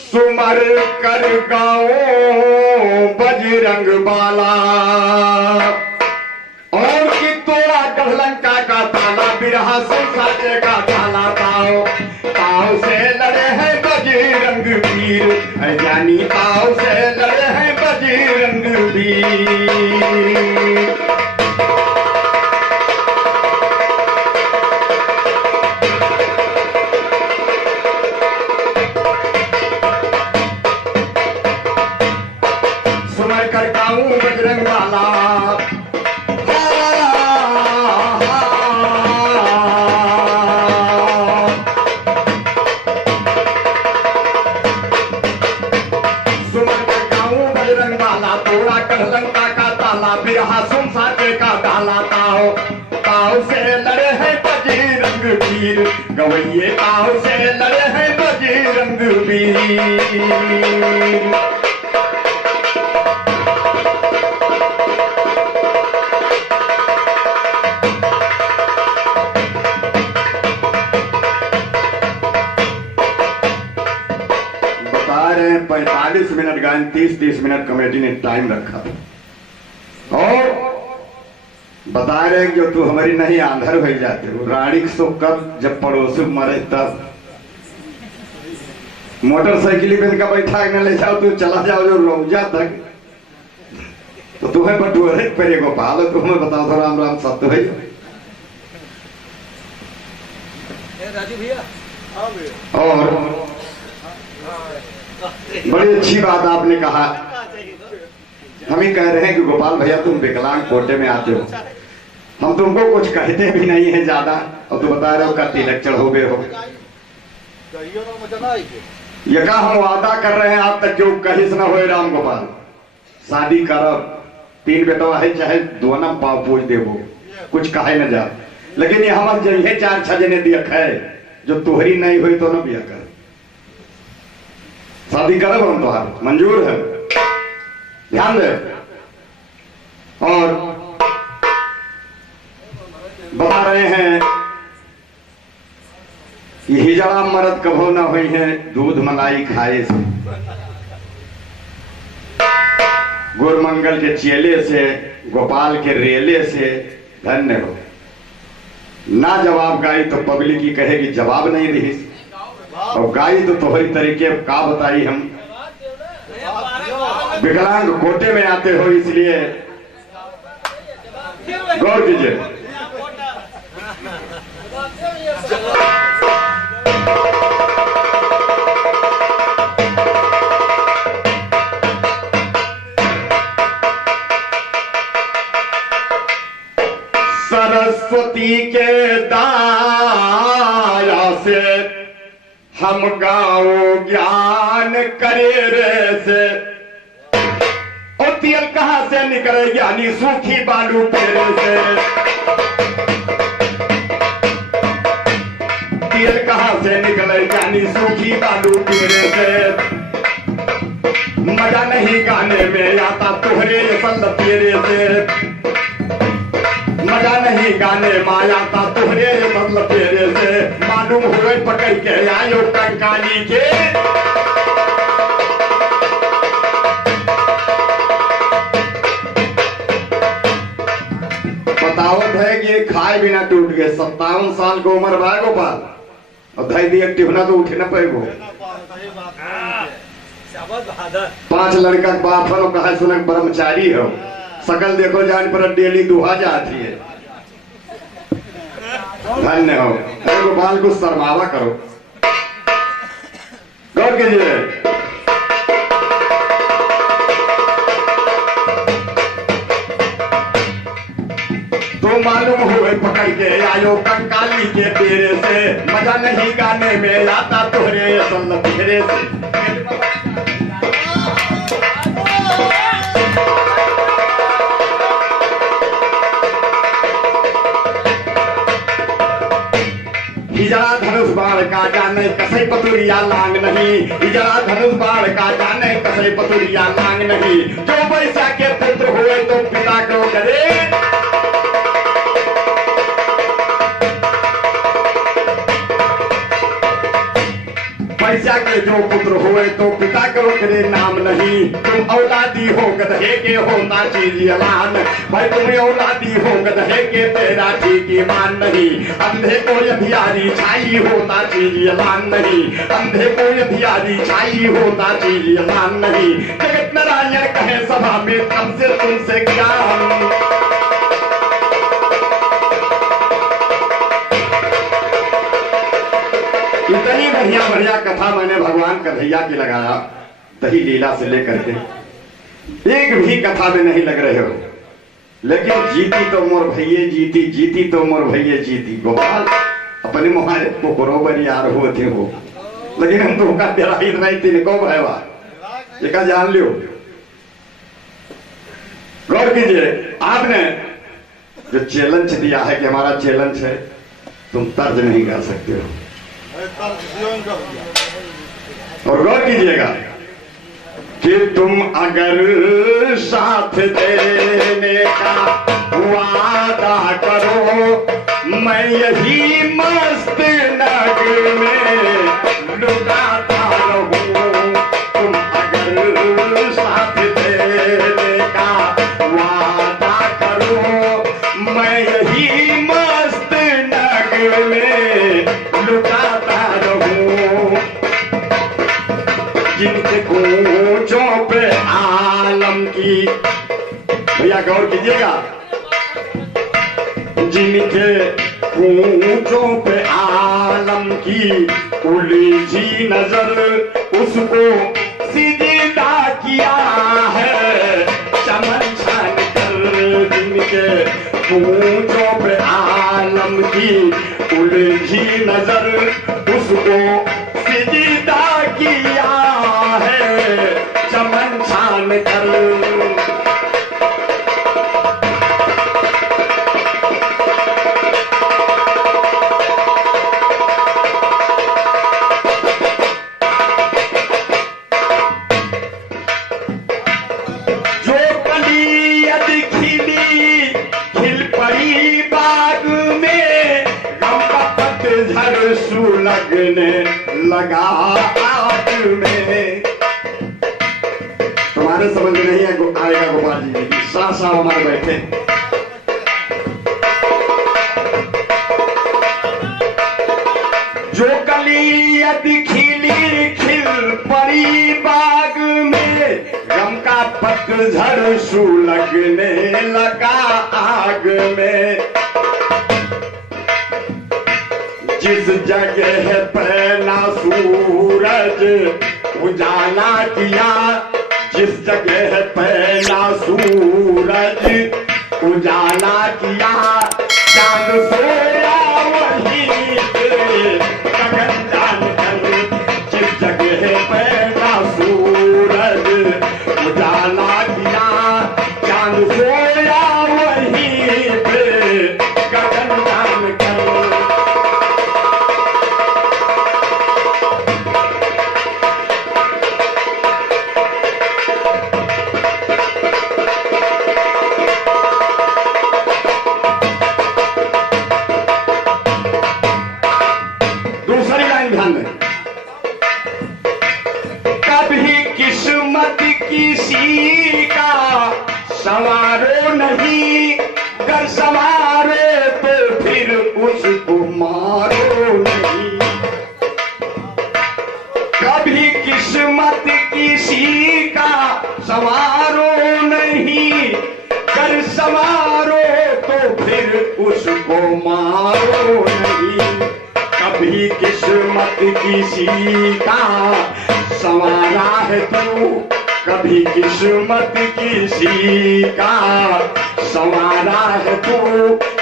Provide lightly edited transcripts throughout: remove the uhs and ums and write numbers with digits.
सुमर कर गाओ बजरंग बाला और कि तोड़ा गढ़लंका का ताला बिरहा संसाचे का ताला ताओ ताओ से लड़े हैं बजरंग वीर ज्ञानी ताओ से लड़े हैं बजरंग वीर। बजरंग वाला सुमन कर गाऊं बजरंग वाला तोड़ा गढ़लंका का ताला बिरहा सुनसाचे का डाला ताओ ताओ से लड़े हैं बजरंग वीर गवैये ताओ से लड़े हैं बजरंग वीर। बता रहे हैं 45 मिनट गायन 30-30 मिनट कमेटी ने टाइम रखा और बता रहे हैं कि तू हमारी नहीं आंधर हो जाते हो रानी सो कब जब पड़ोसी मरे तब मोटरसाइकिल पे का बैठा के ले जाओ तू चला जाओ जो रौजा तक तो तुम्हें बटुअरे पे गोपाल तुम्हें बताओ तो राम राम सत्य भाई राजू भैया और बड़ी अच्छी बात आपने कहा। हम ही कह रहे हैं कि गोपाल भैया तुम विकलांग कोटे में आते हो हम तुमको कुछ कहते भी नहीं है ज्यादा और तुम बता रहे हो का तिलक चढ़ोगे हो ये का हम वादा कर रहे हैं आप तक क्यों कहीं से ना हो राम गोपाल शादी करब 3 बेटा है चाहे दोनों पाव पूछ देवो कुछ कहे न जा लेकिन ये हमारे जरिए 4-6 जने दिया है जो तुहरी नहीं हुई तो ना बिया कर शादी करब हम तो मंजूर है ध्यान दे और बता रहे हैं कि हिजड़ा मर्द कभो ना हुई है दूध मलाई खाए से गुरमंगल के चेले से गोपाल के रेले से धन्य हो ना जवाब गाई तो पब्लिक ही कहेगी जवाब नहीं दी और गाई तो तोहरी तरीके का बताई हम विकलांग कोटे में आते हो इसलिए गौर कीजिए। सरस्वती के दाया से हम गाओ ज्ञान करे रे से और तेल कहां से निकले ज्ञानी सूखी बालू पेरे से तेल कहां से निकले ज्ञानी सूखी बालू पेरे से मजा नहीं गाने में आता तुहरे सल तेरे से मजा नहीं गाने माया था तुहरे मतलब तेरे से मालूम हुए पकड़ के आयो कंकाली के बतावत है कि खाए बिना टूट गए 57 साल को उम्र बा गोपाल और धई दिए टिफना तो उठे ना पेगो 5 लड़का बाप हो कहा सुनक ब्रह्मचारी हो सकल देखो जान पर डेली दुहा जाती है धन्य हो अरे गोपाल को शर्मावा करो गौर कीजिए। तो मालूम हुए पकड़ के आयो कंकाली के तेरे से मजा नहीं गाने में आता तोहरे सल तेरे से इजरा धनुष बाण का जाने कसई पतुरिया लांग नहीं इजरा धनुष बाण का जाने कसई पतुरिया लांग नहीं जो पैसा के पुत्र हुए तो पिता को करे वैसा के जो पुत्र हुए तो पिता करो करे नाम नहीं। तुम औलादी हो गधे के होना चीज अलान, भाई तुम औलादी हो गधे के तेरा ठीक ईमान नहीं। अंधे को यधियारी छाई होता चीज अलान नहीं, अंधे को यधियारी छाई होता चीज अलान नहीं। जगत नारायण कहे सभा में तब से तुमसे क्या इतनी बढ़िया बढ़िया कथा मैंने भगवान कन्हैया की लगाया दही लीला से लेकर के, एक भी कथा में नहीं लग रहे हो। लेकिन जीती तो मोर भैये जीती, जीती तो मोर भैये जीती। गोपाल अपने मुहारे को बरोबर यार हुए थे हो, लेकिन हम तो का तेरा ही नहीं तीन को भयवा ये का जान लियो। गौर कीजिए, आपने जो चैलेंज दिया है कि हमारा चैलेंज है, तुम तर्ज नहीं गा सकते हो। और गौर कीजिएगा कि तुम अगर साथ देने का वादा करो, मैं यही मस्त नग में लुटाता रहूं। तुम अगर साथ देने का वादा करो, मैं यही मस्त नग में लुटाता रहूं। जिनके कोचों पे आलम की, भैया गौर कीजिएगा, जिनके कोचों पे आलम की उलझी नजर उसको सीधा किया है चमन छान कर। जिनके कोचों पे आलम की उलझी नजर उसको सीधा किया है चमन छान कर। जो कली यदि खिली खिल पड़ी बाग में, गम का पतझड़ सुलगने लगा आग में। तुम्हारे समझ में नहीं आएगा गोपाल जी, साथ साथ हमारे बैठे। जो कली यदि खिली खिल पड़ी बाग में, गम का पतझड़ सुलगने लगा आग में। जिस जगह पे ना सूरज उजाला किया, जिस जगह पे ना सूरज उजाला किया, चांद सोया वहीं पे गगन जान कर। जिस जगह पे ना सूरज उजाला किया, चांद सोया वहीं पे गगन जान कर। कभी किस्मत किसी का संवारो नहीं, कर संवारे तो फिर उसको मारो नहीं। कभी किस्मत किसी का संवारो नहीं, कर संवारो तो फिर उसको मारो नहीं। कभी किस्मत किसी का संवारा है तू, कभी किस्मत किसी का संवारा है तू।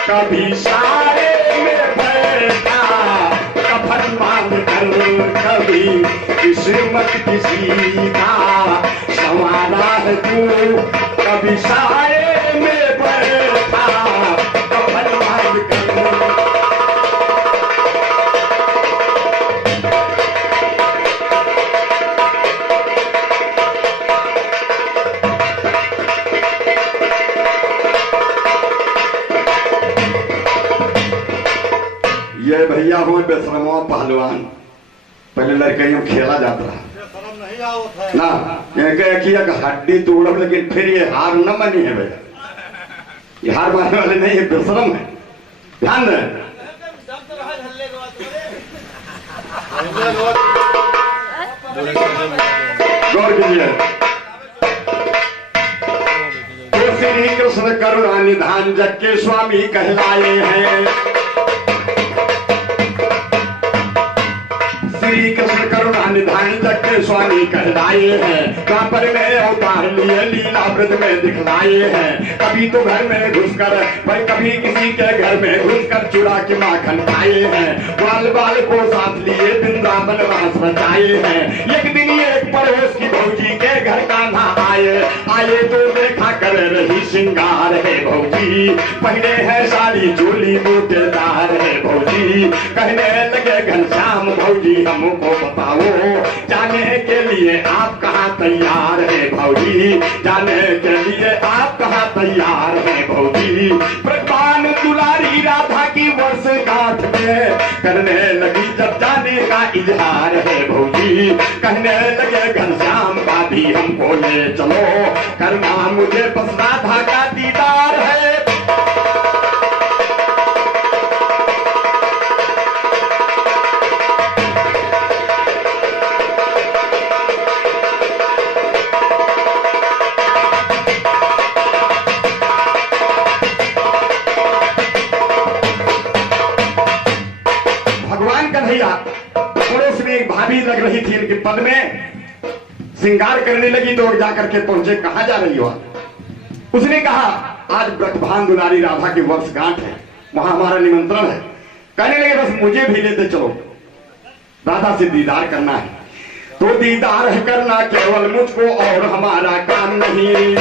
कभी सारे में बैठा कफन मांग कर, कभी किस्मत किसी का संवारा है तू। कभी सारे में बैठा कफन मांग कर। ये भैया हुए बेशरमो पहलवान, पहले लड़के हम खेला जाता रहा ना, किया कि हड्डी तोड़ब, लेकिन फिर ये हार न मानी है भैया, ये हार मानने वाले नहीं है, बेशरम है। ध्यान दें, गौर कीजिए। तो श्री कृष्ण करुणा निधान जग के स्वामी कहलाए हैं। श्री कृष्ण करुणा निधान जग के स्वामी कहलाए हैं। द्वापर में अवतार लिए लीला व्रत में दिखलाए हैं। कभी तो घर में घुसकर, भाई कभी किसी के घर में घुसकर चुरा के माखन खाए हैं। बाल बाल को साथ लिए वृंदावन वास बचाए हैं। एक दिन एक पड़ोस की भौजी के घर कान्हा आए तो देखा कर रही श्रृंगार है भौजी, पहले है साड़ी चोली मोटेदार है भौजी। कहने लगे घनश्याम भौजी हमको बताओ, जाने के लिए आप कहाँ तैयार है भौजी, जाने के लिए आप कहाँ तैयार है भौजी। भगवान दुलारी राधा की वर्षगांठ में करने लगी जब जाने का इजहार है भौजी। कहने लगे घनश्याम भाभी हमको ले चलो, करना मुझे बस राधा का दीदार है। भगवान कन्हैया पड़ोस में एक भाभी लग रही थी, इनके पद में श्रृंगार करने लगी, तो जाकर के पहुंचे, कहा जा रही हो? उसने कहा आज व्रतभान दुलारी राधा की वर्षगांठ है, वहां हमारा निमंत्रण है। कहने लगे बस मुझे भी लेते चलो, राधा से दीदार करना है। तो दीदार है करना केवल मुझको और हमारा काम नहीं,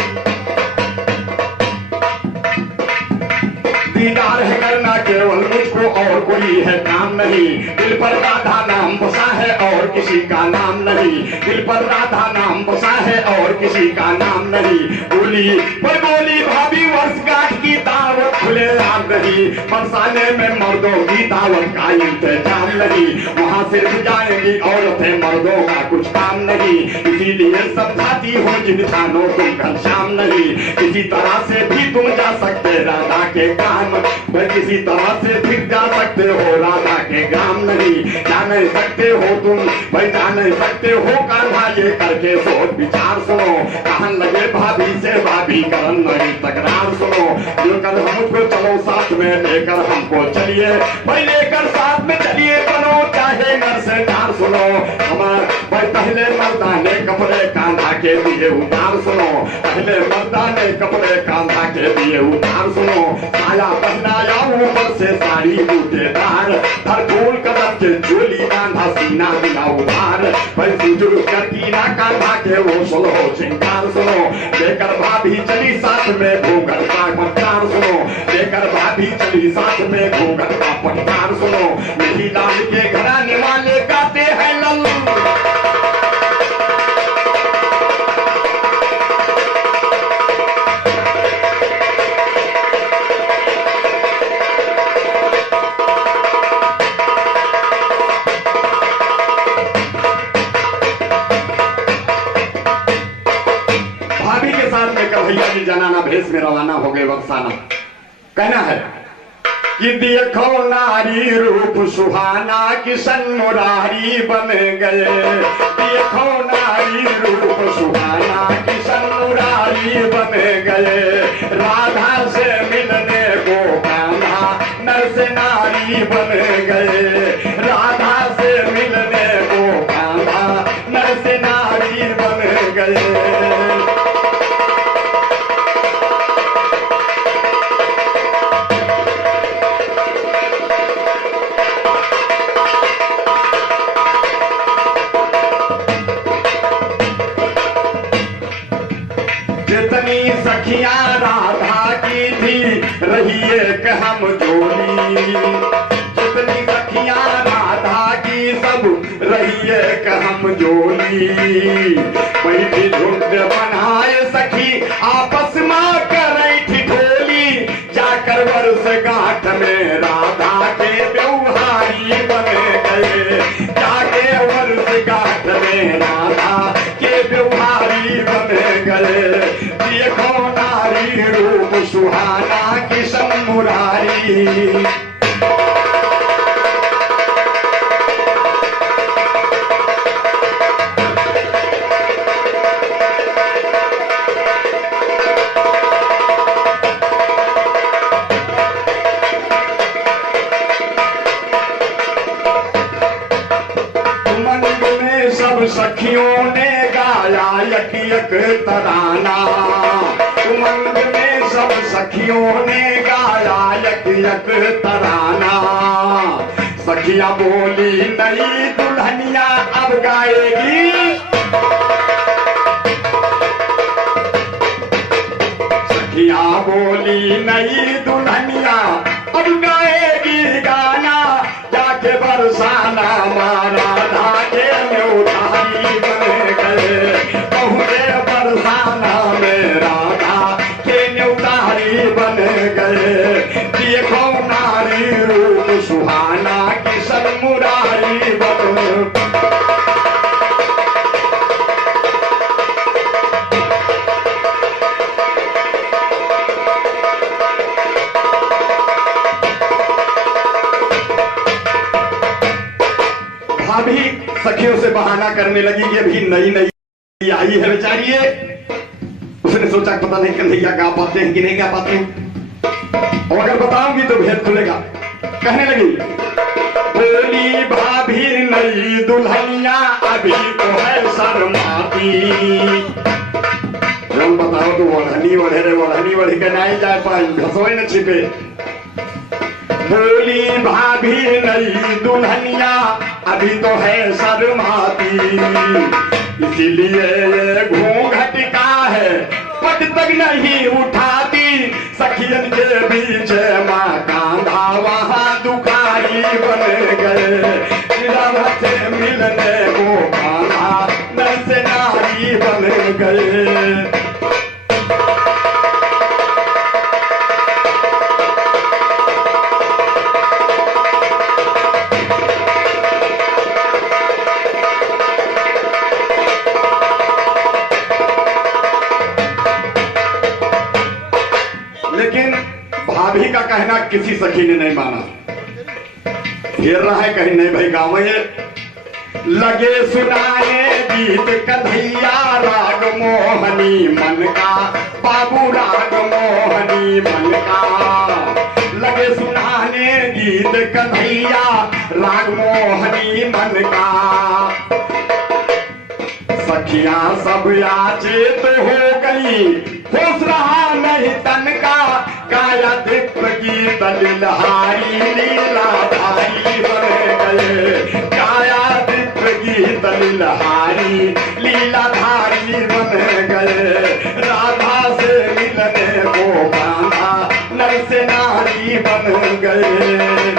दीदार है करना केवल मुझको और कोई है काम नहीं। दिल पर राधा नाम बसा है और किसी का नाम नहीं, दिल पर राधा नाम बसा है और किसी का नाम नहीं। बोली भाभी वर्षगांठ की दावत खुले आम नहीं, बरसाने में मर्दों की दावत का इंतजाम नहीं। वहाँ सिर्फ जाएंगी औरतें, मर्दों का कुछ काम नहीं। इसीलिए समझाती हूँ जिन थानों तुम घनश्याम नहीं, किसी तरह से भी तुम जा सकते राधा के काम, किसी तरह से फिर जा सकते हो राधा के ग्राम नहीं। जा नहीं सकते हो तुम, भाई जा नहीं सकते हो कान्हा, ये करके सोच विचार सुनो। कहन लगे भाभी से भाभी करन नहीं तकरार सुनो। जो कर हमको चलो साथ में लेकर हमको चलिए, भाई लेकर साथ में चलिए, बनो चाहे नर से नार सुनो। हमारे भाई पहले मर्दाने कपड़े कान्हा के दिए उतार सुनो, पहले मर्दाने कपड़े कान्हा के दिए उतार सुनो। साया पहनाया ऊपर से साड़ी बूटेदार, हर फूल कदम के चोली बांधा सीना बिना उधार। भाई सुजुर कर कीना कान्हा के वो सुनो श्रृंगार सुनो। लेकर भाभी चली साथ में घूंघट का पटकार सुनो, लेकर भाभी चली साथ में घूंघट का पटकार सुनो। मेरी लाल के घराने वाले गाते हैं लल, भैया जी जनाना भेष में रवाना हो गए बरसाना। कहना है कि देखो नारी रूप सुहाना किशन मुरारी बन गए, देखो नारी रूप सुहाना किशन मुरारी बन गए। राधा से मिलने को कान्हा नर से नारी बन गए, राधा से मिलने को कान्हा नर से नारी बन गए। जितनी सखियां राधा की थी रही एक हम जोड़ी, जितनी सखियां राधा की सब रही एक हम जोड़ी। बैठी झुंड बनाए सखी आपस में करे ठिठोली, जाकर वर्षगांठ में राधा के व्यवहारी बन गए, जाके वर्ष सखियों ने गाया यक यक तराना, उमंग में सब सखियों ने गाया यक यक तराना। सखिया बोली नई दुल्हनिया अब गाएगी, सखिया बोली नई दुल्हनिया अब गाएगी गाना। जाके बरसाना मारा धागे में उठारी बन गए, बहुरे बरसाना में राधा के उतारी बन गए। देखो नारी रूप सुहाना किशन मुरारी बन। भाभी सखियों से बहाना करने लगी कि अभी नई नई आई है बेचारी है। उसने सोचा पता नहीं कन्हैया गा पाते हैं कि नहीं गा पाते हैं, और अगर बताऊंगी तो भेद खुलेगा। कहने लगी बोली भाभी नई दुल्हनिया अभी तो है शर्माती, जब बताओ तो वढ़नी वढ़े के नहीं जाए पाई, घसोए न छिपे। बोली भाभी नई दुल्हनिया अभी तो है शर्माती, इसीलिए ये घूंघट का है पट तक नहीं उठाती। सखियन के बीच माँ कांधा वहाँ दुखारी बन गए, से मिलने को कांधा नर से नारी बन गए। लेकिन भाभी का कहना किसी सखी ने नहीं माना, घेर रहा है कहीं नहीं भाई गाँव में। लगे सुनाए गीत कन्हैया राग मोहनी मन का, बाबू राग मोहनी मन का। लगे सुनाने गीत कन्हैया राग मोहनी मन का। सखियां सब याचेत हो गई, होश रहा नहीं तन का। काया दिव्य गीत लीलहारी लीलाधारी बन गए, काया दिव्य गीत लीलहारी लीलाधारी बन गए। राधा से मिलने को बांधा नर से नारी बन गए।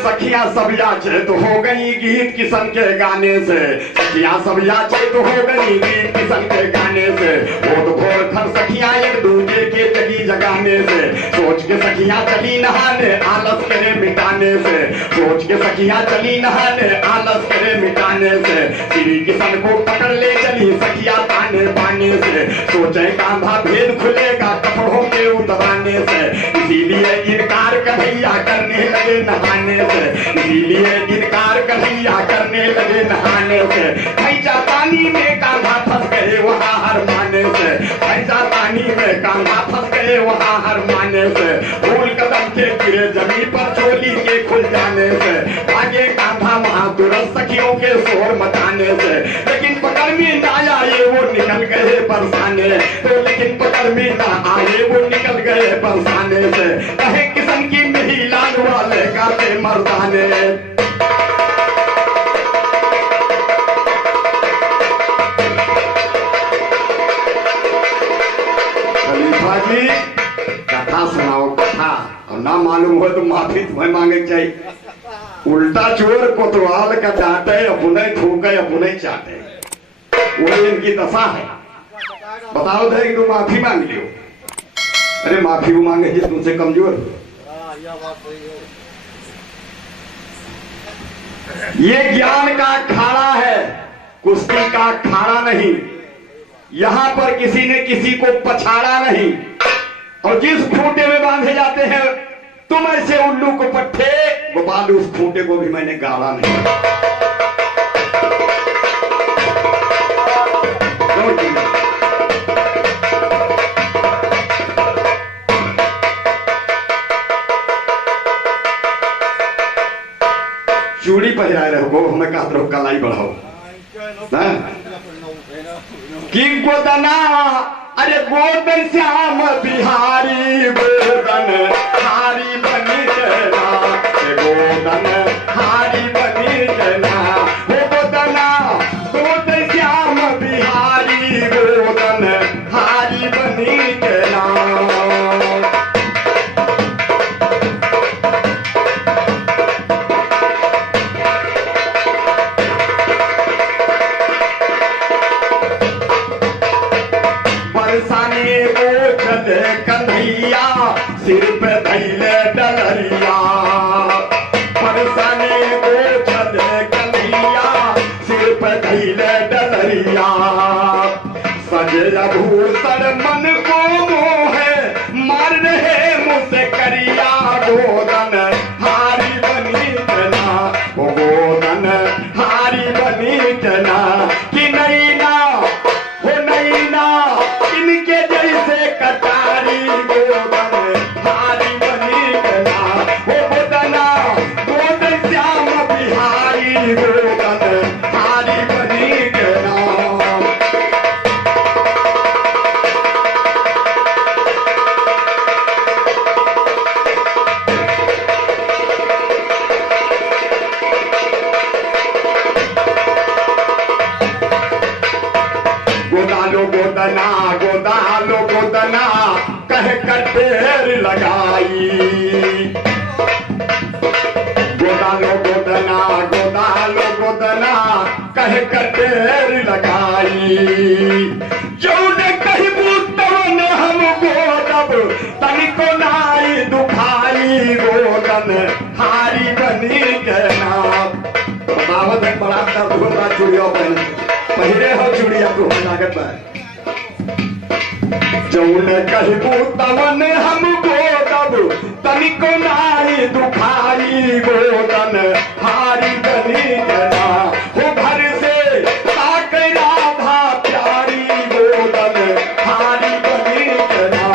सखियां सब याचेत हो गई गीत किशन के गाने से, सखियां सब याचेत हो गई गीत किशन के गाने से। भोर भोर थर सखियां एक दूजे के जगी जगाने से, सोच के सखियां चली नहाने आलस करे मिटाने से। सोच के सखियां चली नहाने आलस करे मिटाने से। श्री किशन को पकड़ ले चली सखियां ताने बाने से। सोचे कांधा भेद खुलेगा कपड़ों के उतराने से, इसीलिए इनकार कन्हैया करने लगे नहाने से। इसीलिए इनकार कन्हैया करने लगे नहाने से। भैजा पानी में कांधा फंस गए वहाँ हर माने से, भैजा पानी में कांधा फंस गए वहाँ हर माने से। फूल कदम के गिरे जमीन पर चोली के खुल जाने से। भागे कांधा वहाँ तुरंत सखियों के शोर मचाने से। लेकिन पकड़ में ना आए वो निकल गए बरसाने, तो लेकिन पकड़ में ना आए वो निकल गए बरसाने से। कहे किशन की मिही लाल वाले गाते मर्दाने। खलीफा जी कथा सुनाओ कथा, और ना मालूम हो तो माफी तुम्हें मांगे चाहिए। उल्टा चोर कोतवाल का चाटे अपने थूके अपने चाटे, वो इनकी दशा है। बताओ थे कि तुम माफी मांग लियो। अरे माफी वो मांगे जिस तुमसे कमजोर। यह बात सही है। ये ज्ञान का अखाड़ा है, कुश्ती का अखाड़ा नहीं। यहां पर किसी ने किसी को पछाड़ा नहीं। और जिस खूंटे में बांधे जाते हैं तुम ऐसे उल्लू को पट्टे, गोपाल उस खूंटे को भी मैंने गाड़ा नहीं। चूड़ी पहराए रहो, हमें कहते रहो कलाई बढ़ाओ कि गोदना, अरे गोदन श्याम बिहारी गोदन हारी बनी जना, गोदन हारी बनी जना, वो गोदना गोदन श्याम बिहारी गोदन हारी बनी जना। कन्हैया सिर पे धैले डलरिया, परसाने को चले कन्हैया सिर पे धैले डलरिया। सजे भूषण मन को मोहे मार रहे मुझसे करिया, गोदन हारी बनी जना, वो गोदन हारी बनी जना। कि नैना हो नैना इनके जैसे कटारी, गोदन हारी बनी जना, वो गोदना गोदन श्याम बिहारी गोदन हारी बनी जना। गोदालो गोदना गोदालो गोदना कह कर ढेर लगाई, गोदालो गोदना गोदालो गोदना कह कर ढेर लगाई। जौने कही बूतवन हम गोदब तनिको नाई दुखाई, गोदन हारी बनी जना। बाबा तक बड़ा दर्द होता चूड़िया पहिरे हो चूड़िया को लागत बा। जौन कहबू तवन हम गोदब तनिको नाई दुखाई, गोदन हारी बनी जना। हो घर से ताक राधा प्यारी, गोदन हारी बनी जना।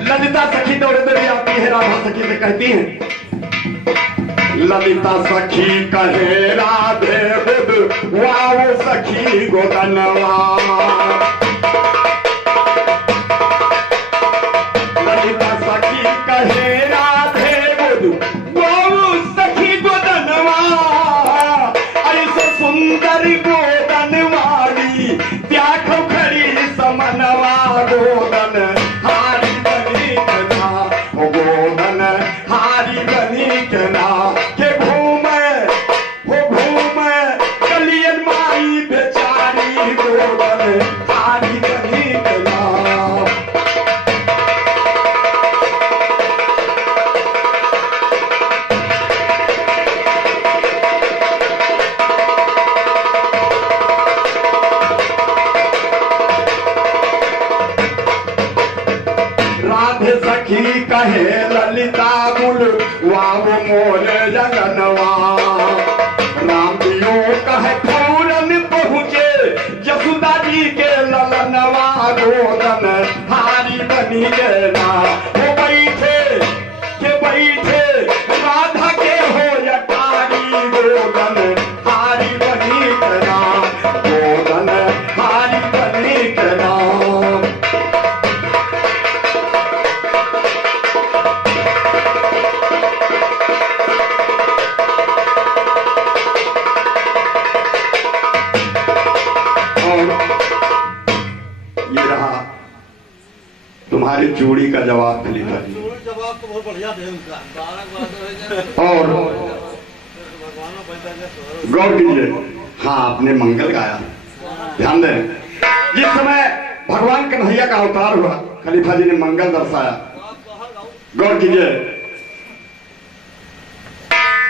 ललिता सखी दौड़े दौड़े आती है, राधा सखी से कहती है, ललिता सखी कहे राधे बुध वाओ सखी गोदनवा। ललिता सखी कहे राधे बुध वाओ सखी गोदनवा, ऐसा सुंदर गोदन वाली त्याखो खड़ी समनवा, गोदन हारी बनी जना, गोदन हारी बनी जना। के घूमे हो घूमे कलियन माई बेचारी, गोदन हारी बनी जना। राधे सखी कहे ललिता बुल वाव मोर जगनवा, राम दियो कहे फौरन पहुँचे जसुदा जी के ललनवा, गोदन हारी बनी जना। वो बैठे के बैठे राधा के हो यटारी, गोदन हारी बनी जना, गोदन हारी बनी जना। तुम्हारी चूड़ी का जवाब खलीफा जी। जवाब तो बहुत बढ़िया थे उनका। 12 और भगवानों पैदा के गौर कीजिए, हाँ आपने मंगल गाया, ध्यान दें। जिस समय भगवान कन्हैया का अवतार हुआ, खलीफा जी ने मंगल दर्शाया। गौर कीजिए,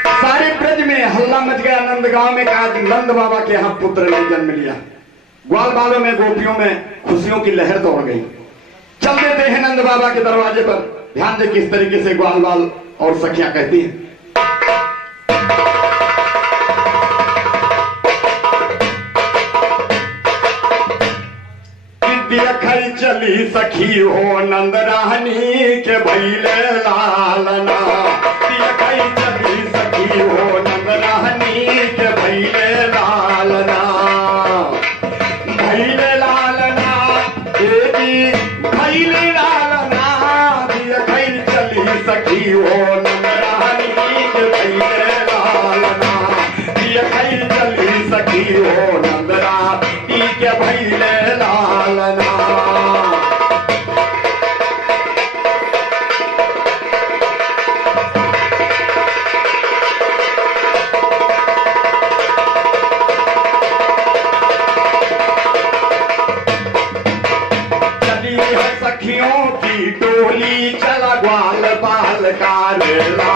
सारे ब्रज में हल्ला मच गया। नंदगांव में कहा नंद बाबा के यहाँ पुत्र ने जन्म लिया। ग्वाल बालों में, गोपियों में खुशियों की लहर दौड़ गई। चल देते हैं नंद बाबा के दरवाजे पर। ध्यान दे किस तरीके से ग्वाल बाल और सखियां कहती हैं। देखई चली सखी हो नंद रानी के भैले लालना। देखई चली सखी हो नंद रानी के भैले लालना। भैले लालना देवी भैले लालना। देखई चली सखी हो नंद रानी के भैले लालना। देखई चली सखी हो नंद रानी के भैले लालना। सखियों की टोली चला ग्वाल बाल का रेला।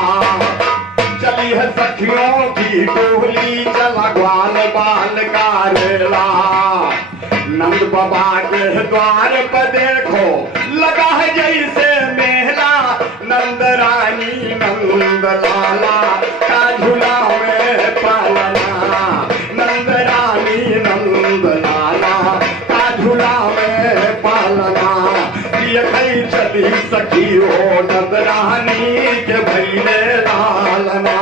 चली है सखियों की टोली चला ग्वाल बाल का रेला। नंद बाबा के द्वार पर देखो लगा है जैसे मेला। नंद रानी नंद लाला का झूला में पालना। नंद रानी नंद लाला का झूला में पालना। देखई चली सखी हो नंद रानी के भैले लालना।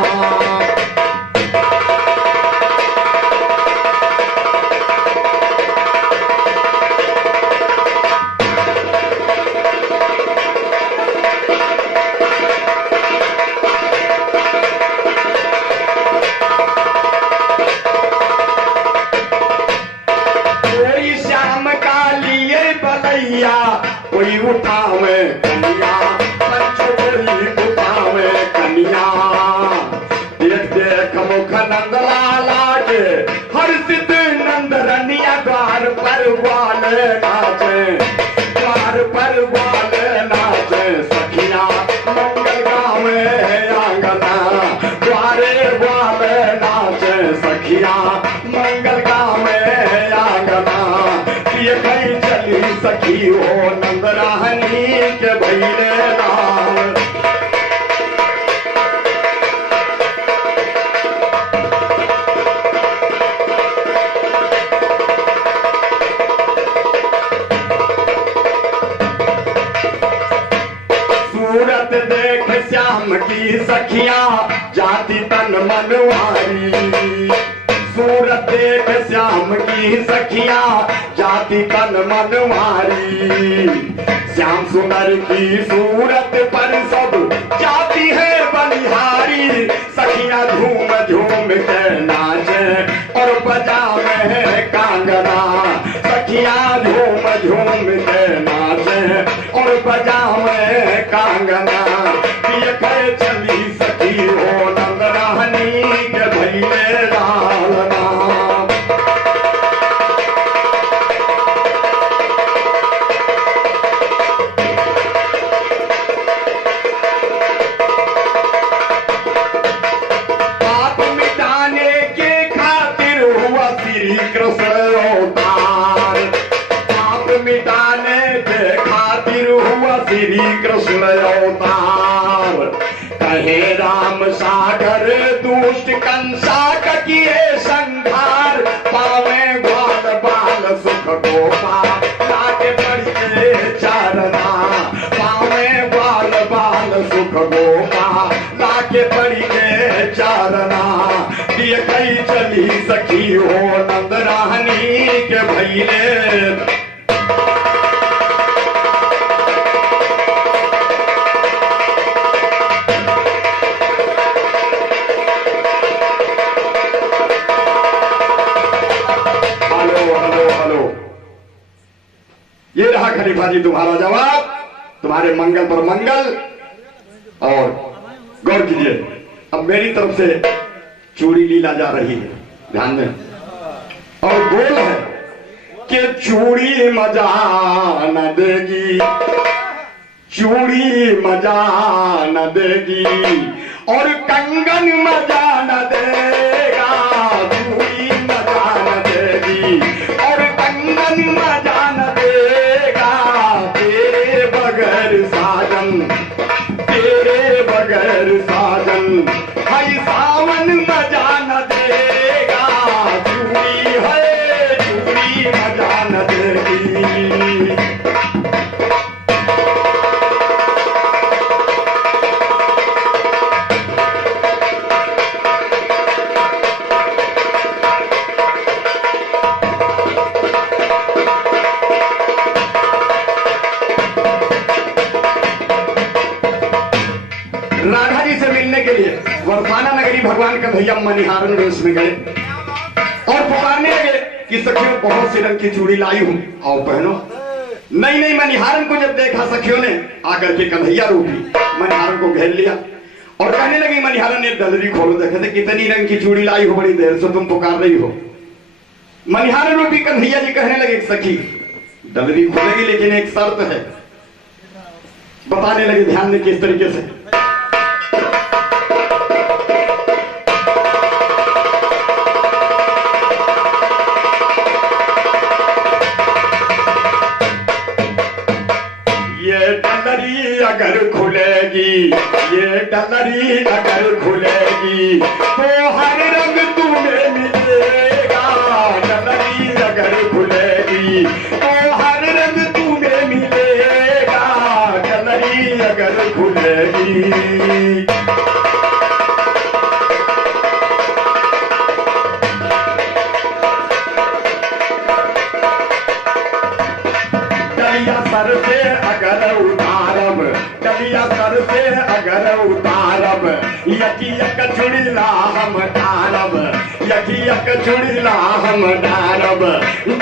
कोई श्याम का लिए बलैया, कोई उठावे कन्या, पंचोरी उठावे कन्या। देख देख मुख नंद लाला के हर्षित नंद रनिया। द्वार पर ग्वाल नाचे, द्वार पर ग्वाल नाचे। सखिया मंगल गावे आंगना। द्वारे ग्वाल नाचे सखिया मंगल गावे आंगना। देखई चली सखी हो नंद रानी के भैले लाल। सूरत देख श्याम की सखियां जाति तन मनवारी। सूरत देख श्याम की सखियां जाति तन मनवारी। श्याम सुंदर की सूरत पर सब जाति है बलिहारी। सखियां झूम झूम के नाचे और बजावे कांगना। सखियां झूम झूम के नाचे और बजावे कांगना। देखई चली सखी हो नंद रानी के भैले लालना। पाप मिटाने के खातिर हुआ श्री कृष्ण अवतार। पाप मिटाने के खातिर हुआ श्री कृष्ण अवतार। कहे राम सागर दुष्ट कंसा का किए संहार। पावे ग्वाल बाल सुख गोपा लाके पड़िए चारना। पावे ग्वाल बाल सुख गोपा लाके पड़िए चारना। देखई चली सखी हो नंद रानी के भैले। ये रहा खलीफा जी तुम्हारा जवाब। तुम्हारे मंगल पर मंगल। और गौर कीजिए, अब मेरी तरफ से चूड़ी लीला जा रही है, ध्यान दें। और बोल है कि चूड़ी मजा न देगी, चूड़ी मजा न देगी और कंगन मजा न देगा, चूड़ी मजा न देगी और कंगन मजा न देगा, तेरे बगैर साजन, तेरे बगैर साजन भाई सावन मजा न देगा, चूड़ी है चूड़ी मजा न देगी। राधा जी से मिलने के लिए वरसाना नगरी भगवान कन्हैया मनिहारन वेश में गए और पुकारने लगे कि सखियों बहुत सी रंग की चूड़ी लाई हूं, आओ पहनो। नई नई मनिहारन को जब देखा सखियों ने आकर के कन्हैया रूपी मनिहारन को घेर लिया और कहने लगी, मनिहारन ने दलरी खोलो, देखे थे कितनी रंग की चूड़ी लाई हो, बड़ी देर से तुम पुकार रही हो। मनिहारन रूपी कन्हैया जी कहने लगे, सखी दलरी खोलेगी लेकिन एक शर्त है। बताने लगे, ध्यान दें किस तरीके से। अगर खुलेगी, ये डलरी अगर खुलेगी तो हर रंग तुम्हें मिलेगा, डलरी अगर खुलेगी तो हर रंग तुम्हें मिलेगा, डलरी अगर खुलेगी। डलिया सर से अगर उतारब, डलिया सर से अगर उतारब, यकी यक चुड़ीला हम डारब, यकी यक चुड़ीला हम डारब,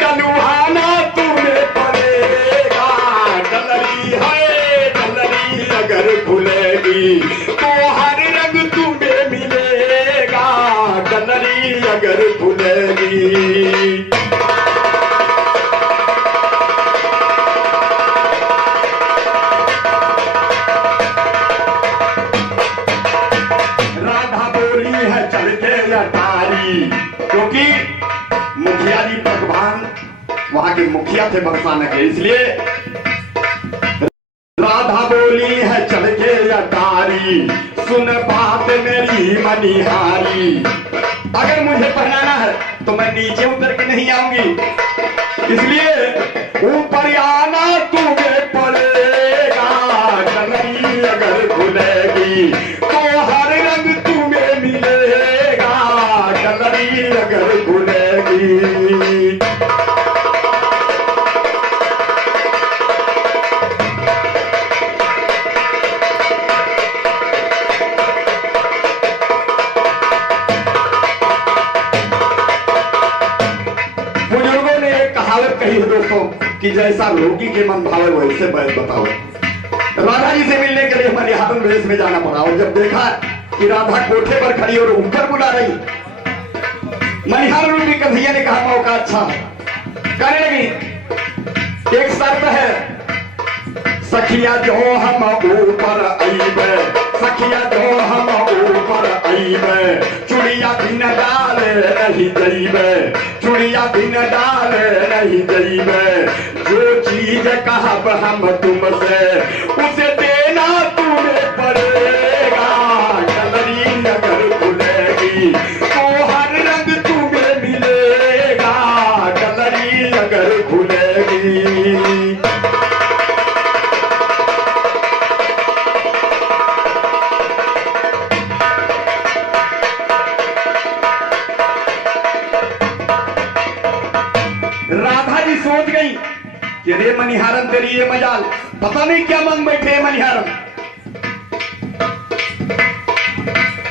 डलुहाना तुम्हें पड़ेगा, डलरी है डलरी अगर खुलेगी तो हर रंग तुम्हें मिलेगा, डलरी अगर खुलेगी। क्योंकि मुखिया जी भगवान वहां के मुखिया थे बरसाने के, इसलिए राधा बोली है चल के अटारी, सुन बात मेरी मनिहारी, अगर मुझे पहनाना है तो मैं नीचे उतर के नहीं आऊंगी, इसलिए ऊपर आना तुम्हें पड़ेगा, डलरी अगर खुलेगी तो हर रंग तुम्हें मिलेगा, डलरी अगर खुलेगी। बुजुर्गों ने एक कहावत कही है दोस्तों कि जैसा रोगी के मन भावे वैसे बैठ बताओ। राधा जी से मिलने के लिए हमारे हाथन वेश में जाना पड़ा और जब देखा कि राधा कोठे पर खड़ी और ऊपर बुला रही, मनिहार रूपी कन्हैया ने कहा मौका अच्छा है, कहने लगी एक शर्त है, सखिया जो हम ऊपर आईबे, सखिया जो हम ऊपर आईबे, चुड़िया दिन डाले नहीं जईबे, चुड़िया दिन डाले नहीं जईबे, जो चीज कहब हम तुमसे उसे देना तुम्हें पड़ेगा, डलरी अगर खुलेगी तो हर रंग तुम्हें मिलेगा, डलरी अगर खुलेगी। राधा जी सोच गई कि रे मनिहारन तेरी ये मजाल, पता नहीं क्या मांग बैठे है मनिहारन।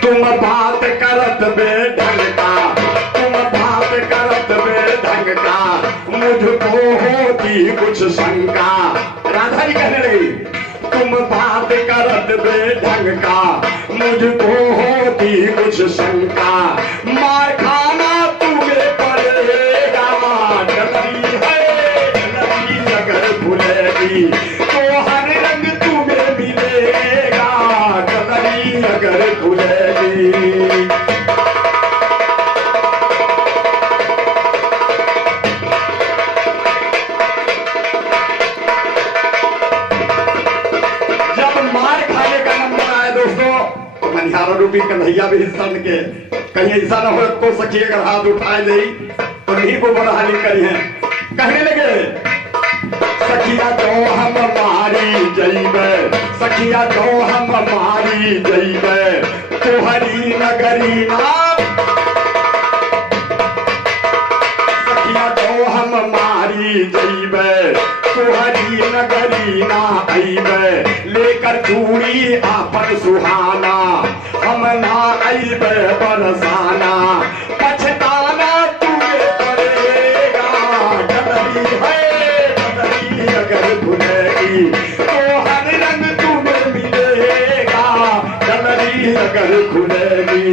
तुम बात करत बेढंग का, तुम बात करत बेढंग का, मुझको होती कुछ शंका। राधा जी कहने लगी बद बेढंग का, मुझको होती कुछ शंका, मार खाना तुम्हें पड़ेगा। डलरी है डलरी अगर खुलेगी तो हर रंग तुम्हें मिलेगा, डलरी अगर खुलेगी। मनिहारा रूपी कन्हैया भी सन के कहीं ऐसा न हो तो सखी अगर हाथ उठाए दे तो नहीं को बदहाली करी है। कहने लगे सखिया जो हम मारी जइबे, सखिया जो हम मारी जइबे, तोहरी नगरी ना, सखिया जो हम मारी जइबे, तोहरी नगरी ना अइबे, लेकर चूड़ी आपन सुहाना, हम ना अइबे बरसाना, पछताना तुम्हें पड़ेगा। डलरी है डलरी अगर खुलेगी तो हर रंग तुम्हें मिलेगा, डलरी अगर खुलेगी।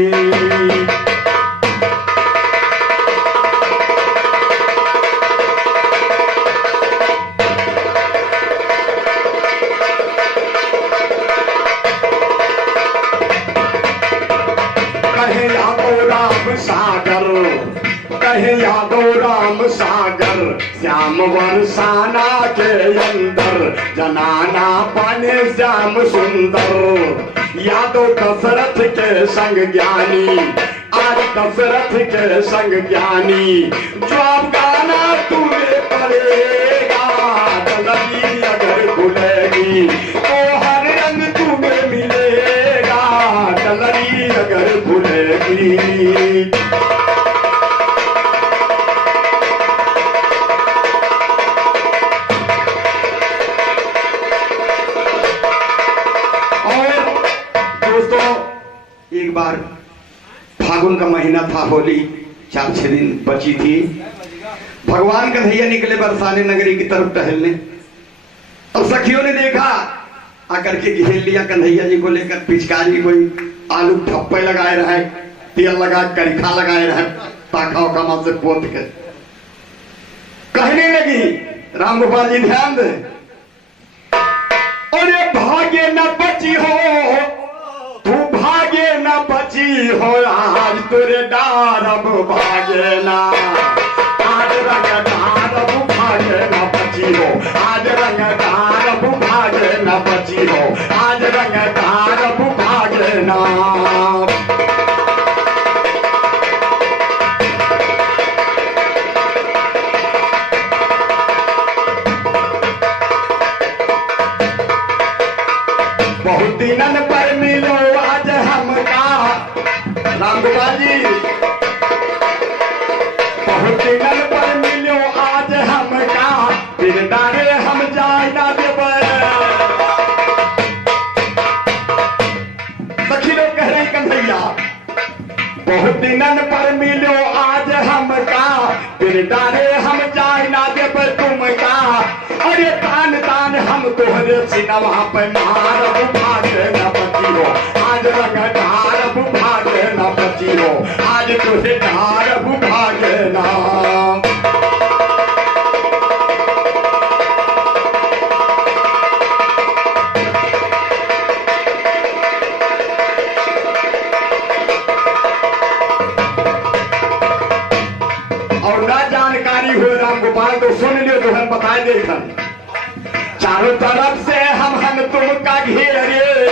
सागर कहे यादव राम सागर, श्याम बरसाना के अंदर, जनाना पाने श्याम सुंदर। यादव दशरथ के संग ज्ञानी, आज दशरथ के संग ज्ञानी, जवाब गाना तुम्हें पड़ेगा। डलरी अगर खुलेगी तो हर रंग तुम्हें मिलेगा, डलरी अगर खुलेगी। एक बार फागुन का महीना था, होली 4-6 दिन बची थी। भगवान कन्हैया निकले बरसाने नगरी की तरफ टहलने, और सखियों ने देखा आकर के घेर लिया कन्हैया जी को लेकर। पिचकारी कोई आलू ठप्पे लगाए रहे, तेल लगा करिखा लगाए रहे, पाखा उखा से पोत के कहने लगी, राम गोपाल जी ध्यान दे, अरे भाग्य न बची हो, तू भागे न बची हो, आज तुरे डारब भागे ना, आज रंग डारब भागे न बची हो, आज रंग डारब भागे न बची हो, आज रंग डारब भागे ना। बहुत दिनन पर मिलो आज हमका, राम गोपाल जी, बहुत दिनन पर मिलो आज हमका, फिर डारे हम जाए ना देवे। सखी लोग कह रहे कन्हैया, बहुत दिनन पर मिलो आज हमका, फिर डारे हम जाए ना देवे तुमका। अरे तान तान हम तोहरे सिनवा पे मारब भागे न बची हो, आज रंग ढारब भागे न बची हो, आज तुझे ढारब भागे ना। और ना जानकारी हो राम गोपाल तो सुन लियो, तो हम बता दे। चारों तरफ से हम तुमका घेरे,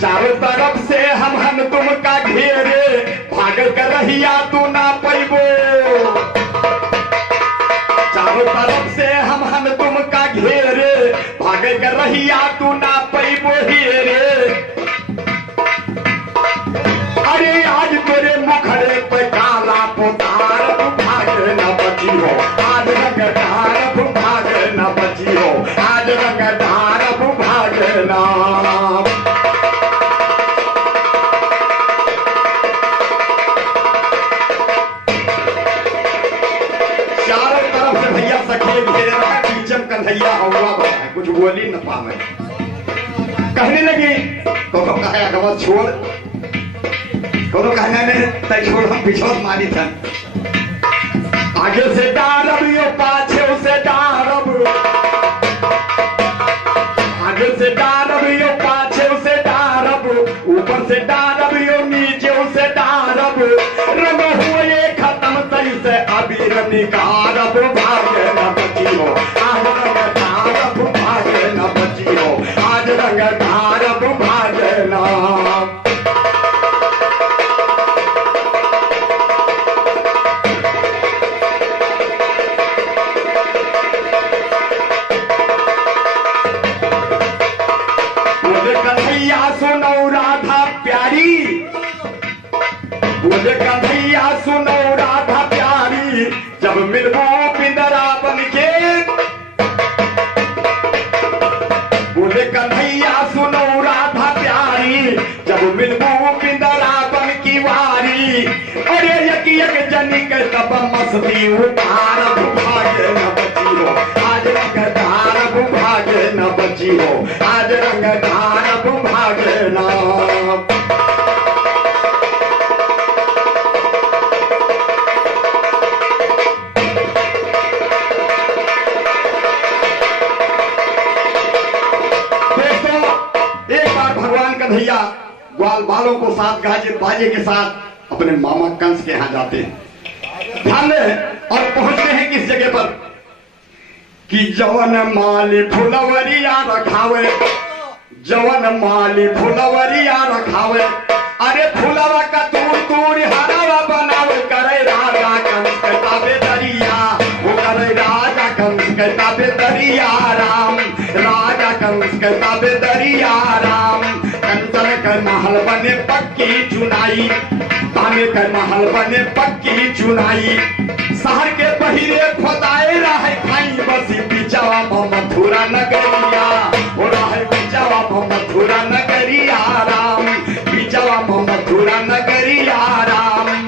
चारों तरफ से हम तुमका घेरे, भाग कर रहिया तू ना पैबो। चारों तरफ से हम तुमका घेरे, भाग कर रहिया तू ना पैबो हीरे। अरे आज तेरे मुखड़े पे काला पोतार, भागे न बची हो, आज रंग ढारब भागे न बची हो, आज रंग ढारब भागे ना। चारों तरफ से भैया सखे घेरे रहा, पीछे कन्हैया हुआ बता, कुछ बोली न पावे। कहने लगी तो कहा अगवा छोड़ तो कहने ने तय छोड़ हम पिछोड़ मारी था आगे से डारब यो पाछे से डारब आगे से डारब यो पाछे से डारब ऊपर से डारब यो नीचे से डारब रंग हुए खत्म तई से अबीर निकारब भागे न बची हो आज रंग धारब भागे न बची हो आज रंग धारब भागे न सुनो राधा प्यारी बोले कन्हैया सुनो राधा प्यारी जब मिलबो पिंदरा बन के बोले कन्हैया सुनो राधा प्यारी जब मिलबो पिंदरा बन की वारी अरे यक जनी के तब मस्ती उतार भागे न बची हो आज रंग धार भागे न बची हो आज रंग धार भागे न कन्हैया ग्वाल बालों को साथ गाजे बाजे के साथ अपने मामा कंस के यहाँ जाते हैं ध्यान दें और पहुंचते हैं किस जगह पर कि जवन माली फुलवरिया रखावे जवन माली फुलवरिया रखावे अरे फुलवा का तूर तूर हरावा बनावे करे राजा कंस के ताबे दरिया वो करे राजा कंस के ताबे दरिया राम राजा कंस के ताबे दरिया राम कंचन के महल बने पक्की चुनाई ताने के महल बने पक्की चुनाई शहर के बहिरे खोदाए रहे खाई बसी बिचावा मथुरा नगरिया हो रहे बिचावा मथुरा नगरिया राम बिचावा मथुरा नगरिया राम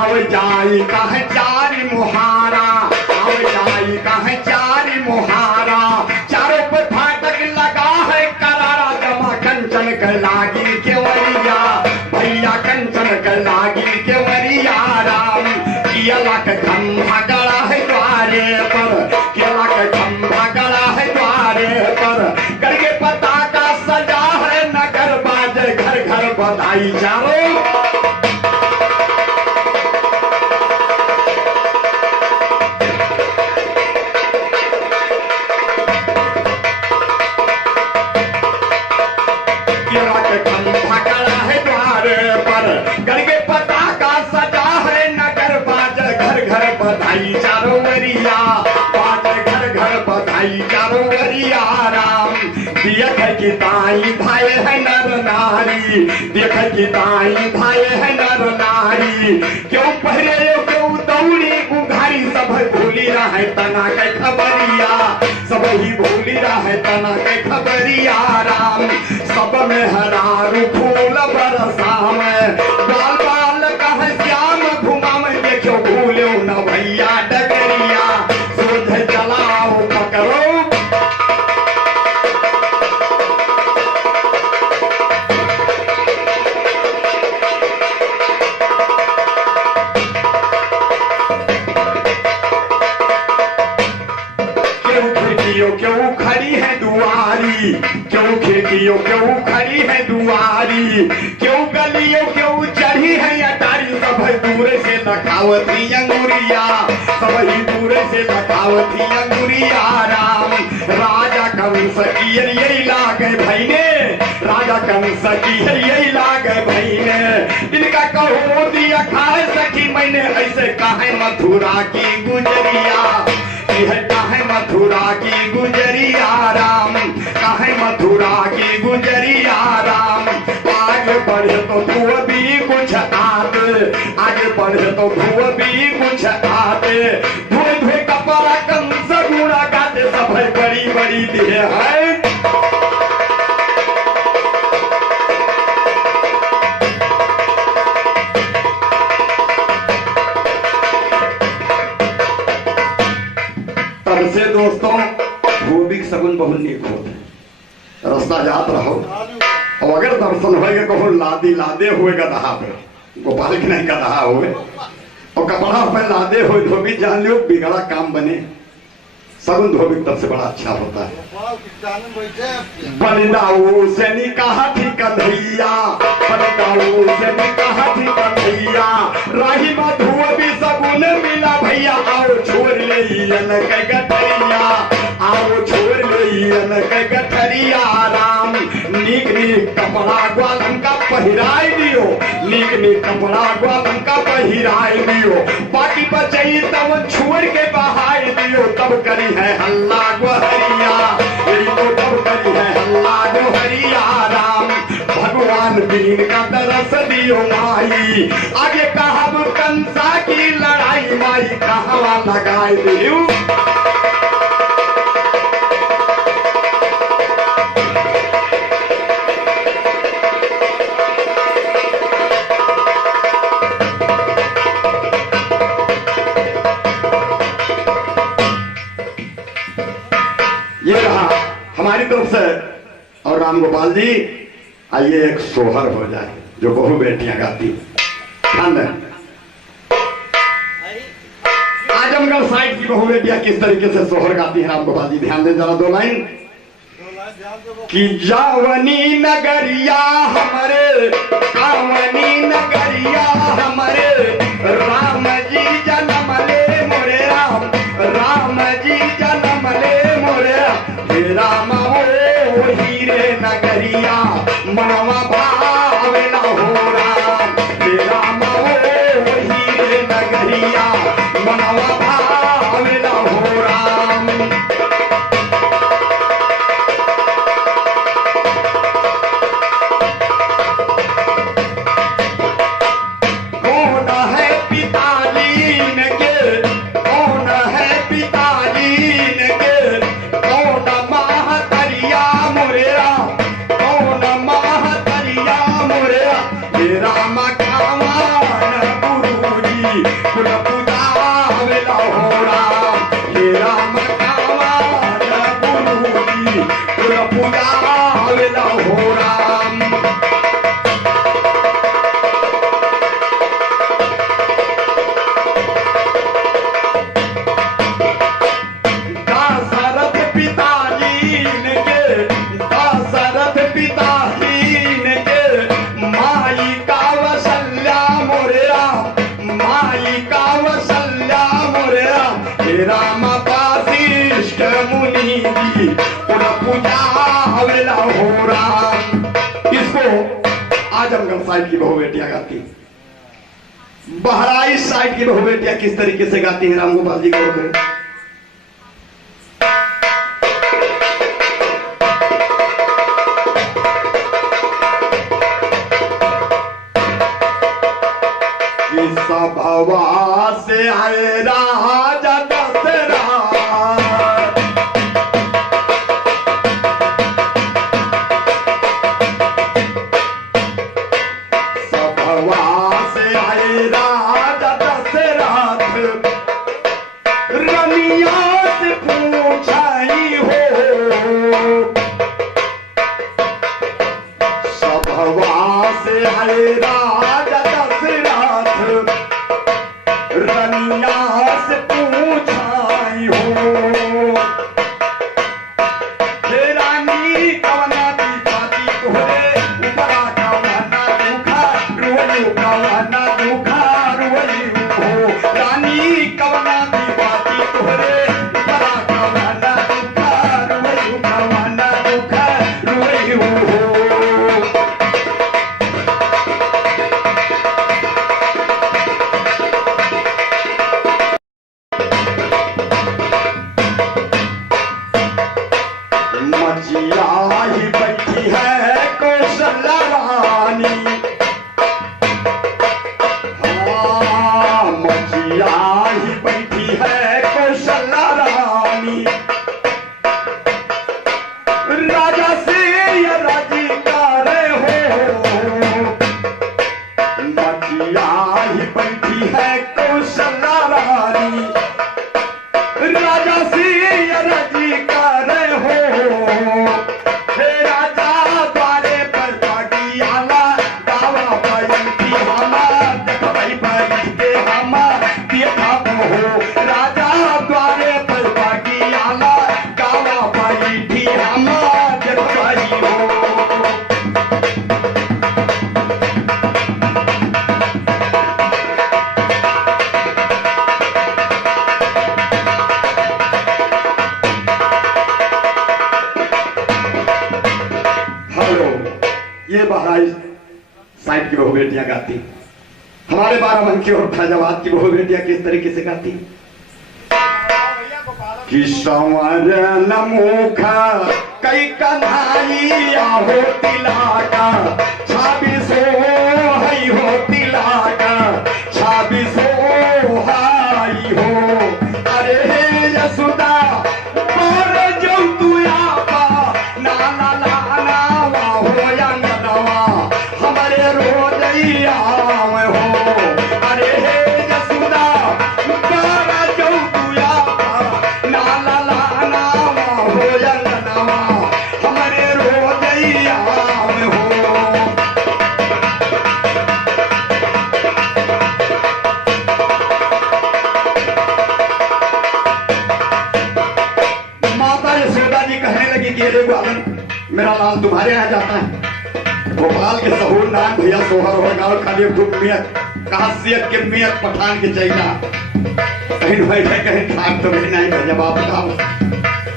आव जाई कहे चारी मुहारा आव जाई कहे चारी मुहारा चारों पर फाटक लगा है करारा जमा कंचन के लागी केवरिया भैया कंचन के लागी केवरिया राम केला के खंभा गड़ा है द्वारे पर केला के खंभा गड़ा है द्वारे पर करके पताका सजा है नगर बाजे घर घर बधाई चारों भाई है नर नारी देख की दाई भाई है नर नारी क्यों पहले क्यों दौड़ी उघारी सब भूली रहे तना के खबरिया सब ही भूली रहे तना के खबरिया राम सब में हरारू फूल बरसा में बाल बाल कह श्याम घुमा में देखो भूलो न भैया डगरिया सोझ चलाओ पकड़ो क्यों खड़ी है दुआरी क्यों खिड़कियों क्यों खड़ी है दुआरी क्यों गलियों क्यों चढ़ी है अटारी सब दूर से लखावती अंगुरिया सब ही दूर से लखावती अंगुरिया राम राजा कंस की यही लागे भाई ने राजा कंस की यही लागे भाई ने इनका कहो दिया खाए सखी मैंने ऐसे कहे मथुरा की गुजरिया है मथुरा की गुजरिया राम कहे मथुरा की गुजरिया राम आगे बढ़े तो तू भी कुछ आते आगे बढ़े तो तू भी कुछ आते धुए धुए कपड़ा कंस गुड़ा गाते सब बड़ी बड़ी देह है तब से दोस्तों भूमिक सगुन बहुत नीक होते रास्ता जात रहो और अगर दर्शन होएगा कहो लादी लादे हुए गदहा पे गोपाल की नहीं गदहा हुए और कपड़ा पे लादे हुए धोबी जान लियो बिगड़ा काम बने सगुन धोबी तब से बड़ा अच्छा होता है। बलिदाऊ से निकाह थी कन्हैया बलिदाऊ से निकाह थी कन्हैया राही मधुआ भी सगुन मिला भैया आओ छोड़ ले के गठरिया आओ छोड़ ले के गठरिया राम नीक नीक कपड़ा ग्वालन का पहिराई दियो नीक नीक कपड़ा ग्वालन का पहिराई दियो बाकी बचई तब छोड़ के बहाई दियो तब करी है हल्ला गोहरिया तो तब करी है हल्ला गोहरिया राम भगवान दीन का तरस दियो माई आगे कहब कंसा की लड़ाई माई कहवा लगाई दियो। ये रहा हमारी तरफ से और राम गोपाल जी आइए एक सोहर हो जाए जो बहु बेटियां गाती ध्यान दें। आजमगढ़ साइड की बहु बेटियां किस तरीके से सोहर गाती हैं राम गोपाल जी ध्यान दें जरा दो लाइन कि जावनी नगरिया हमारे कावनी नगरिया हमारे राम जी जन्म ले मोरे राम राम जी जन्म ले मोरे राम हो हीरे नगरिया मनवा भावेला हो राम राम हो हीरे नगरिया मनवा भावेला हो राम। कौन है पिताजी के कौन है पिताजी के कौन महतरिया मोरेरा कौन महतरिया मोरेरा राम कामान गुरुजी कुल पूजा हवेला हो राम राम कामान गुरुजी कुल पूजा हवेला हो राम। दशरथ पिताजी के दशरथ पिताजी के माई का वसल्या मोरेरा माई का वसल्या मोरेरा राम वासिष्ठ मुनि जी पूजा हवेला हो राम। इसको आजमगढ़ साइड की बहु बेटियां गाती बहराइच साइड की बहु बेटियां किस तरीके से गाती हैं राम गोपाल जी गौर करें। सभवा से आए राजा दशरथ सभवा से आए राजा दशरथ रनिया से पूछाई हो सभवा से आए राजा दशरथ रनिया सी अरजी करे हो हे राजा द्वारे पर पाटियाला दावा बैठी हमा देखबै बैठ के हमा देखा हो राजा द्वारे पर पाटियाला दावा बैठी हमा देखबै हो। ये बहराइच साइड की बहू बेटियां गाती, हमारे बाराबंकी और फैजाबाद की बहू बेटियां किस तरीके से गाती कि संवर नमुखा कई कन्हैया हो तिलाका छाबिसो हई हो तिलाका छाबिसो हाई हो अरे यशोदा पर जो तू आपा नाना लाना हो या नवा हमारे रोजैया हो अरे यशोदा पर जो तू आपा नाना लाना हो या नवा हमारे रोजैया हो। कहने लगी कि अरे बालन मेरा लाल तुम्हारे यहाँ जाता है भोपाल के सहूर नाम भैया सोहर हो गाँव खाली खूब मियत कहा सियत के मियत पठान के चाहिए कहीं बैठे कहीं ठाक तो नहीं नहीं भैया बाप बताओ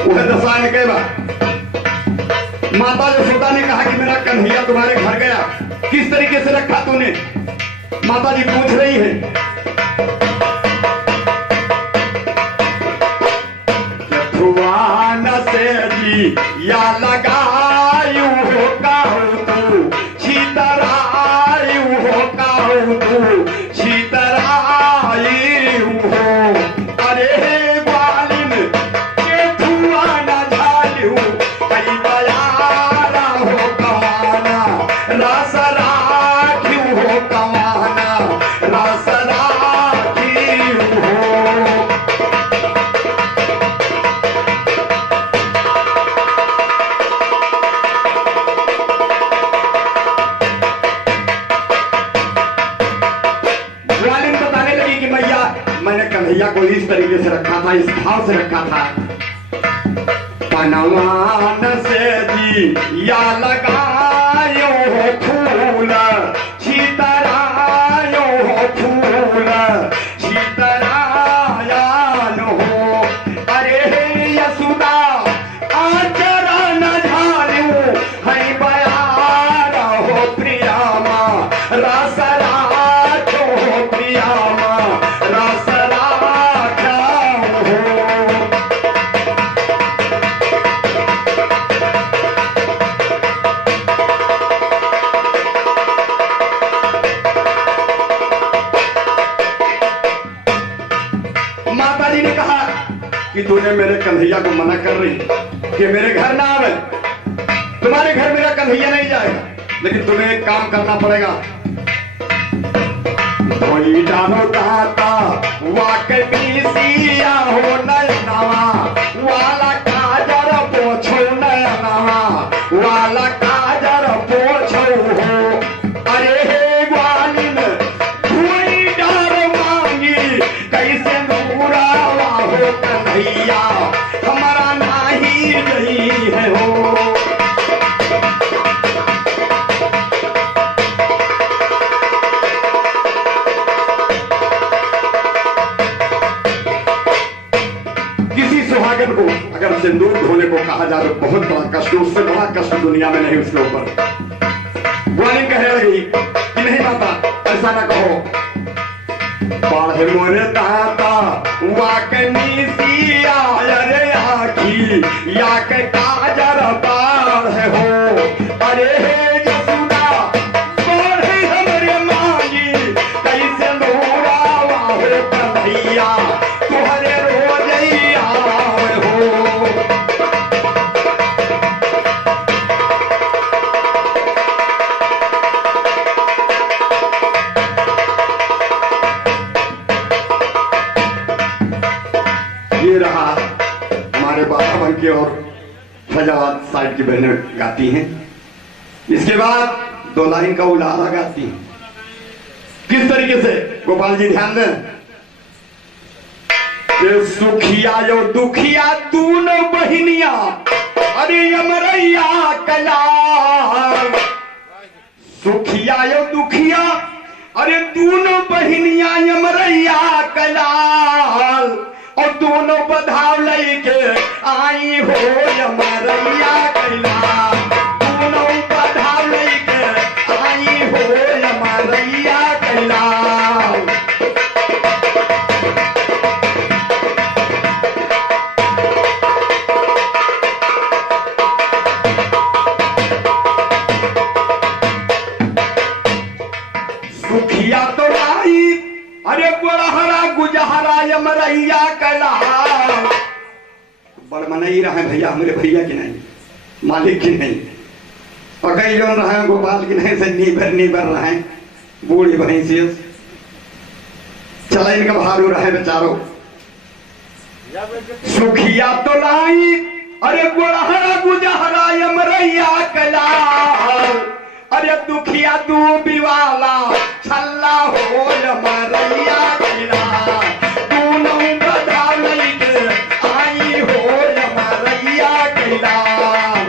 वह दशा ने कहा माता यशोदा ने कहा कि मेरा कन्हैया तुम्हारे घर गया किस तरीके से रखा तूने। माता जी पूछ रही है से जी या लगायू हो काहू तू शीतरायू हो काहू तू शीतरायू हो अरे ग्वालिन के धुआ न झालू कई बयारा हो कमाना रस राखू हो कमाना रस राखू हो। मैंने कन्हैया को इस तरीके से रखा था इस भाव से रखा था पनवान से जी या लगायो हो फूल शीतरायो हो फूल शीतरायान हो अरे यशोदा आचरा न झालू हई बयारा हो प्रियामा रस राखो हो प्रियामा रस कि तूने मेरे कन्हैया को मना कर रही कि मेरे घर ना आवे तुम्हारे घर मेरा कन्हैया नहीं जाएगा लेकिन तुम्हें एक काम करना पड़ेगा कोई डालो दाता वाकई सिया हो नयनवा वाला काजर पोछो नयनवा वाला काजर पोछो हो अरे हे ग्वालिन कोई डार मांगी कैसे नूरावा हो कन्हैया हमारा नाही नहीं है हो। सुहागन को अगर सिंदूर धोने को कहा जाए तो बहुत बड़ा कष्ट उससे बड़ा कष्ट दुनिया में नहीं उसके ऊपर। ग्वालिन कहने लगी कि नहीं माता ऐसा ना कहो बाढ़ मोरे दाता वाकनी सिया अरे आखी या के काजर बाढ़ हो अरे यशोदा बाढ़ हमरे मांगी कैसे लोरावा हो कन्हैया तुहरे रोजैया हो। ये रहा हमारे बाराबंकी और फैजाबाद साइड की बहनें गाती हैं। इसके बाद 2 लाइन का उलारा गाती हैं। किस तरीके से गोपाल जी ध्यान दें। ये सुखिया यो दुखिया दोनों बहनिया, अरे यमरैया कलाल। सुखिया यो दुखिया, अरे दोनों बहनिया यमरैया कलाल, और दोनों बधाव लेके आई हो यमरैया कलाल। दोनों बधाव लेके आई हो यमरैया कलाल। सुखिया तो आई, अरे गोरहरा गुजहरा यमरैया कलाल। बड़ मनई रहे भैया, हमारे भैया की नहीं, मालिक की नहीं, और कई जन रहे गोपाल की नहीं से नीबर रहे बूढ़ी भैंसी। चला इनका भारू रहे बेचारो। सुखिया तो लाई, अरे गोरहरा गुजहरा यमरैया कलाल, अरे दुखिया दूबी वाला छल्ला हो यमरैया कलाल। दोनों बधाव लेके आई हो यमरैया कलाल।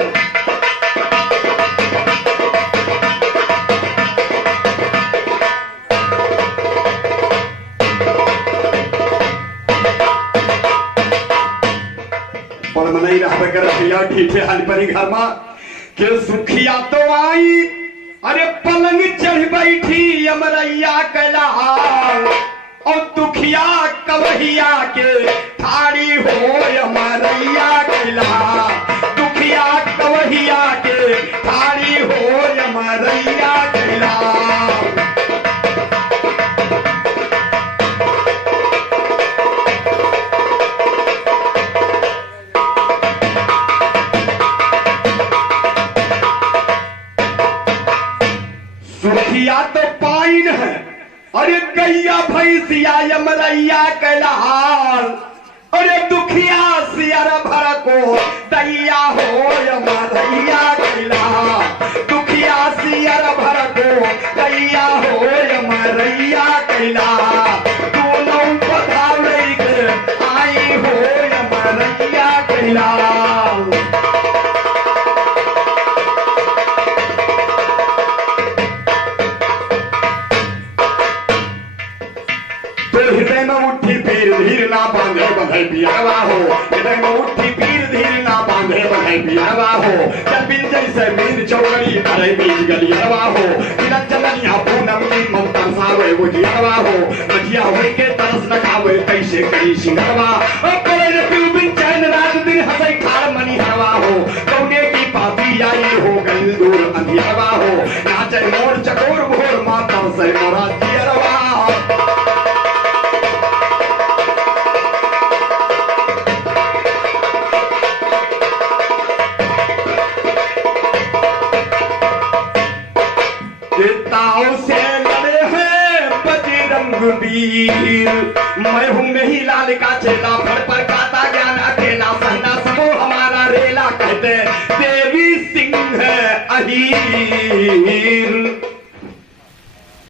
पर मनई रहबे कर भैया ठीठे हाल परी घर में के सुखिया तो आई, अरे पलंग चढ़ बैठी यमरैया कलाल, और दुखिया कवहिया के थारी हो यमरैया कलाल। दुखिया कवहिया के थारी हो यमरैया कलाल। सुखिया तो पाइन है, अरे गैया भैंसिया यमरैया कलाल, अरे दुखिया सियर भर को दैया हो यमरैया कलाल। दुखिया सियर भर को दैया हो यमरैया कलाल। दोनों बधाव लेके आई हो यमरैया कलाल। हृदय में उठी पीर धीर ना बांधे बधाई पियावा हो। हृदय में उठी पीर धीर ना बांधे बधाई पियावा हो। जब बिन जैसे मीर चौकड़ी करे बीच गलियावा हो। बिना चलनिया पूनम की ममता सावे बुझियावा हो। मझिया होई के तरस न खावे कैसे करी सिंगरवा। ओ करे पिल बिन चैन रात दिन हंसई खार मनी हवा हो। कौने की पापी आई हो गई दूर अंधियावा हो। नाचे मोर चकोर भोर माता से मोरा जियरवा। ताओ से लड़े हैं बजरंग वीर, मैं हूँ मेही लाल का चेला, भर पर खाता ज्ञान अकेला। संगा सबो हमारा रेला कहते देवी सिंह है अहीर।